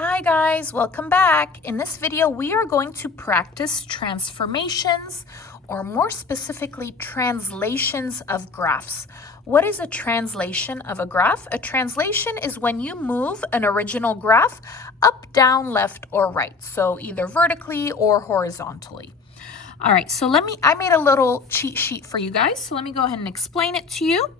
Hi guys, welcome back. In this video, we are going to practice transformations, or more specifically, translations of graphs. What is a translation of a graph? A translation is when you move an original graph up, down, left, or right. So either vertically or horizontally. All right, so I made a little cheat sheet for you guys. So let me go ahead and explain it to you.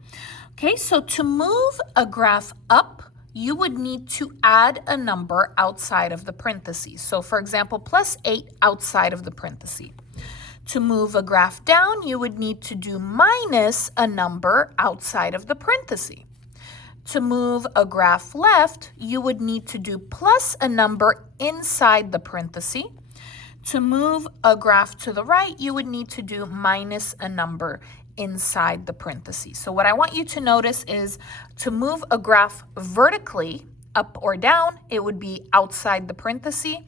Okay, so to move a graph up, you would need to add a number outside of the parentheses. So for example, +8 outside of the parentheses. To move a graph down, you would need to do minus a number outside of the parentheses. To move a graph left, you would need to do plus a number inside the parentheses. To move a graph to the right, you would need to do minus a number inside the parentheses. So what I want you to notice is to move a graph vertically, up or down, it would be outside the parentheses.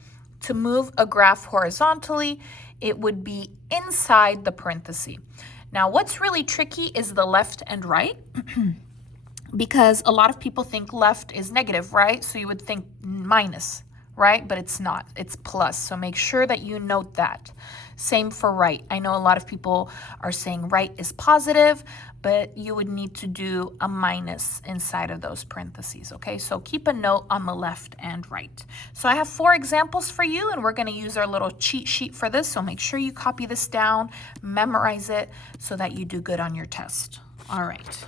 To move a graph horizontally, it would be inside the parentheses. Now, what's really tricky is the left and right, because a lot of people think left is negative, right? So you would think minus, right? But it's not, it's plus. So make sure that you note that. Same for right. I know a lot of people are saying right is positive, but you would need to do a minus inside of those parentheses, okay? So keep a note on the left and right. So I have 4 examples for you, and we're gonna use our little cheat sheet for this, so make sure you copy this down, memorize it, so that you do good on your test. All right,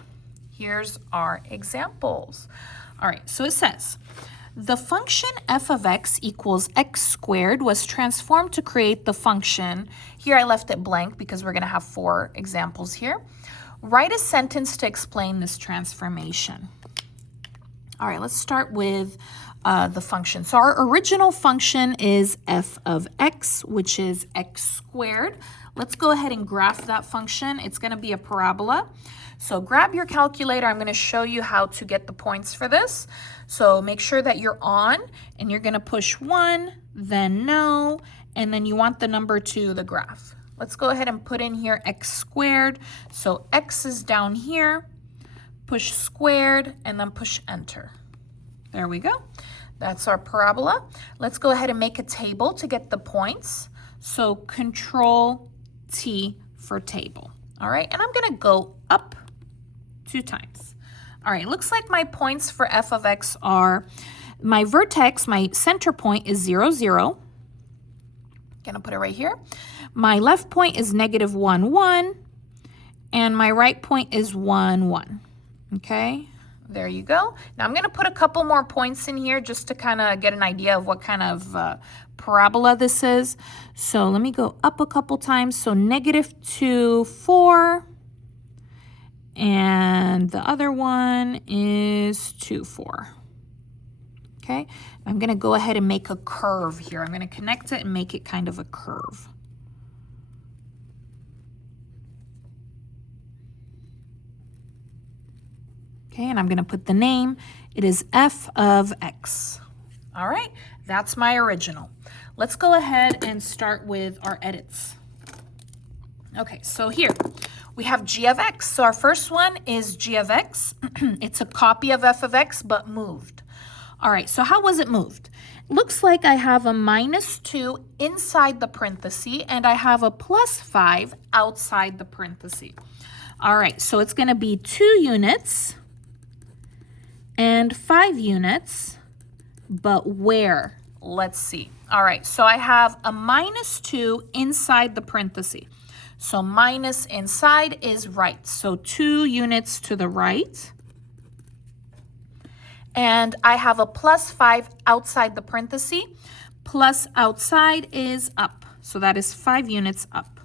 here's our examples. All right, so it says, the function f of x equals x squared was transformed to create the function. Here I left it blank because we're going to have 4 examples here. Write a sentence to explain this transformation. All right, let's start with the function. So our original function is f of x, which is x squared. Let's go ahead and graph that function. It's going to be a parabola. So grab your calculator. I'm going to show you how to get the points for this. So make sure that you're on, and you're going to push 1, then no, and then you want the number to the graph. Let's go ahead and put in here x squared. So x is down here, push squared, and then push enter. There we go. That's our parabola. Let's go ahead and make a table to get the points. So Control T for table. All right, and I'm going to go up 2 times. All right, looks like my points for f of x are, my vertex, my center point is 0, 0. Gonna put it right here. My left point is -1, 1. And my right point is 1, 1. Okay, there you go. Now I'm gonna put a couple more points in here just to kind of get an idea of what kind of parabola this is. So let me go up a couple times. So -2, 4. And the other one is 2, 4. Okay, I'm going to go ahead and make a curve here. I'm going to connect it and make it kind of a curve. Okay, and I'm going to put the name. It is f of x. All right, that's my original. Let's go ahead and start with our edits. Okay, so here we have g of x. So our first one is g of x. It's a copy of f of x, but moved. All right, so how was it moved? Looks like I have a -2 inside the parenthesis, and I have a +5 outside the parenthesis. All right, so it's going to be 2 units and 5 units, but where? Let's see. All right, so I have a -2 inside the parenthesis. So minus inside is right. So 2 units to the right. And I have a +5 outside the parenthesis. Plus outside is up. So that is 5 units up.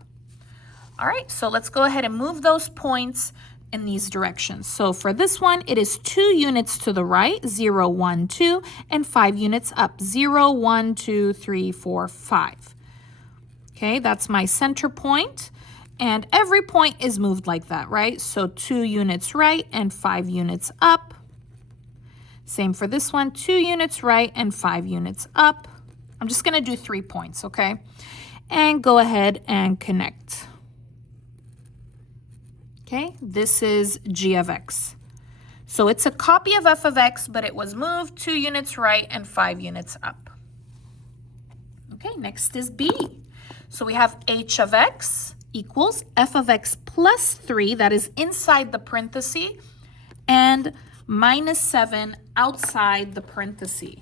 All right, so let's go ahead and move those points in these directions. So for this one, it is 2 units to the right, 0, 1, 2, and 5 units up, 0, 1, 2, 3, 4, 5. Okay, that's my center point. And every point is moved like that, right? So 2 units right and 5 units up. Same for this one, 2 units right and 5 units up. I'm just gonna do 3 points, okay? And go ahead and connect. Okay, this is g of x. So it's a copy of f of x, but it was moved 2 units right and 5 units up. Okay, next is b. So we have h of x equals f of x plus 3, that is inside the parenthesis, and minus 7 outside the parenthesis.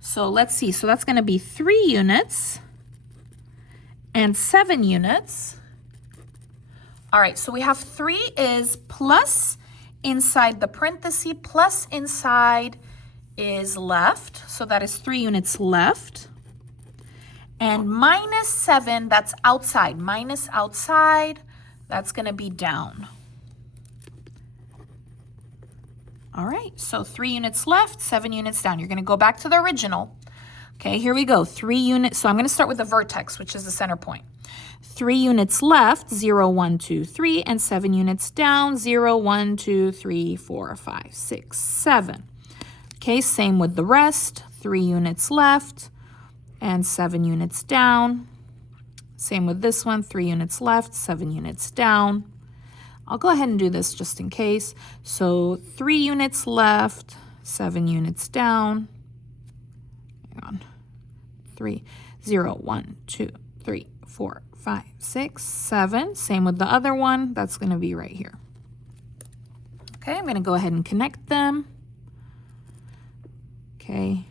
So let's see. So that's going to be 3 units and 7 units. All right, so we have 3 is plus inside the parenthesis, plus inside is left. So that is 3 units left. And minus 7, that's outside. Minus outside, that's going to be down. All right, so 3 units left, 7 units down. You're going to go back to the original. Okay, here we go. 3 units. So I'm going to start with the vertex, which is the center point. 3 units left, 0, 1, 2, 3, and 7 units down, 0, 1, 2, 3, 4, 5, 6, 7. Okay, same with the rest. 3 units left and 7 units down. Same with this one, 3 units left, 7 units down. I'll go ahead and do this just in case. So 3 units left, 7 units down. Hang on. 3, 0, 1, 2, 3, 4, 5, 6, 7. Same with the other one. That's going to be right here. Okay, I'm going to go ahead and connect them. Okay.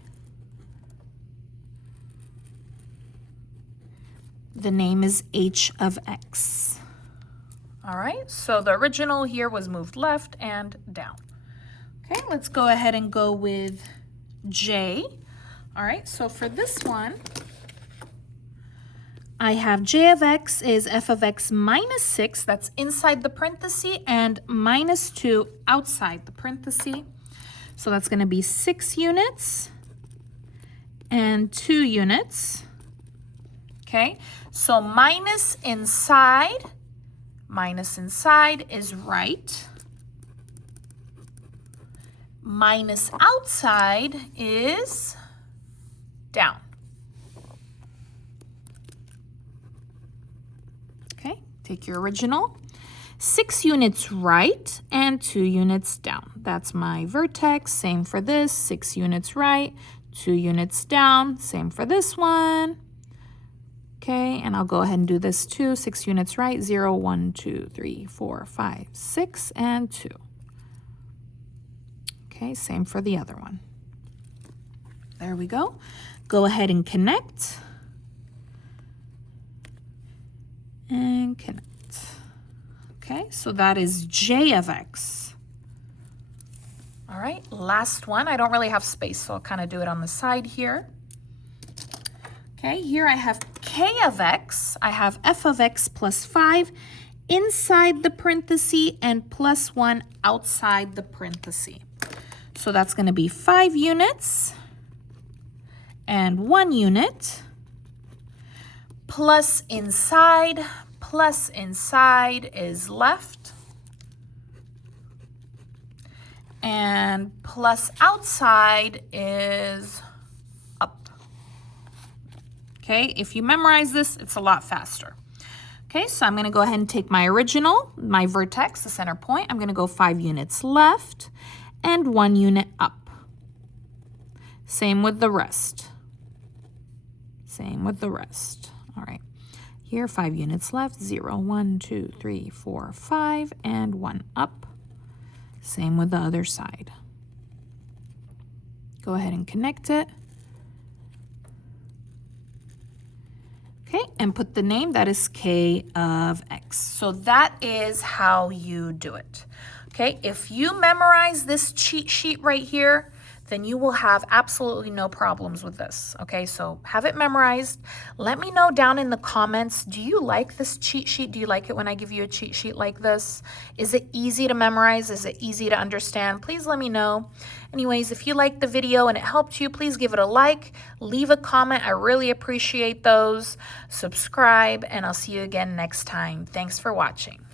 The name is h of x. All right, so the original here was moved left and down. Okay, let's go ahead and go with j. All right, so for this one, I have j of x is f of x minus 6, that's inside the parenthesis, and minus 2 outside the parenthesis. So that's going to be 6 units and 2 units. Okay, so minus inside is right. Minus outside is down. Okay, take your original. 6 units right and 2 units down. That's my vertex. Same for this. 6 units right, 2 units down. Same for this one. Okay, and I'll go ahead and do this too. 6 units right, 0, 1, 2, 3, 4, 5, 6, and 2. Okay, same for the other one. There we go. Go ahead and connect. And connect. Okay, so that is j of x. All right, last one. I don't really have space, so I'll kind of do it on the side here. Okay, here I have k of x. I have f of x plus 5 inside the parenthesis and plus 1 outside the parenthesis. So that's going to be 5 units and 1 unit plus inside is left, and plus outside is up. Okay, if you memorize this, it's a lot faster. Okay, so I'm going to go ahead and take my original, my vertex, the center point. I'm going to go 5 units left and 1 unit up. Same with the rest. Same with the rest. All right. Here, 5 units left, 0, 1, 2, 3, 4, 5, and 1 up. Same with the other side. Go ahead and connect it. Okay, and put the name, that is k of x. So that is how you do it. Okay, if you memorize this cheat sheet right here, then you will have absolutely no problems with this. Okay, so have it memorized. Let me know down in the comments, do you like this cheat sheet? Do you like it when I give you a cheat sheet like this? Is it easy to memorize? Is it easy to understand? Please let me know. Anyways, if you liked the video and it helped you, please give it a like, leave a comment. I really appreciate those. Subscribe, and I'll see you again next time. Thanks for watching.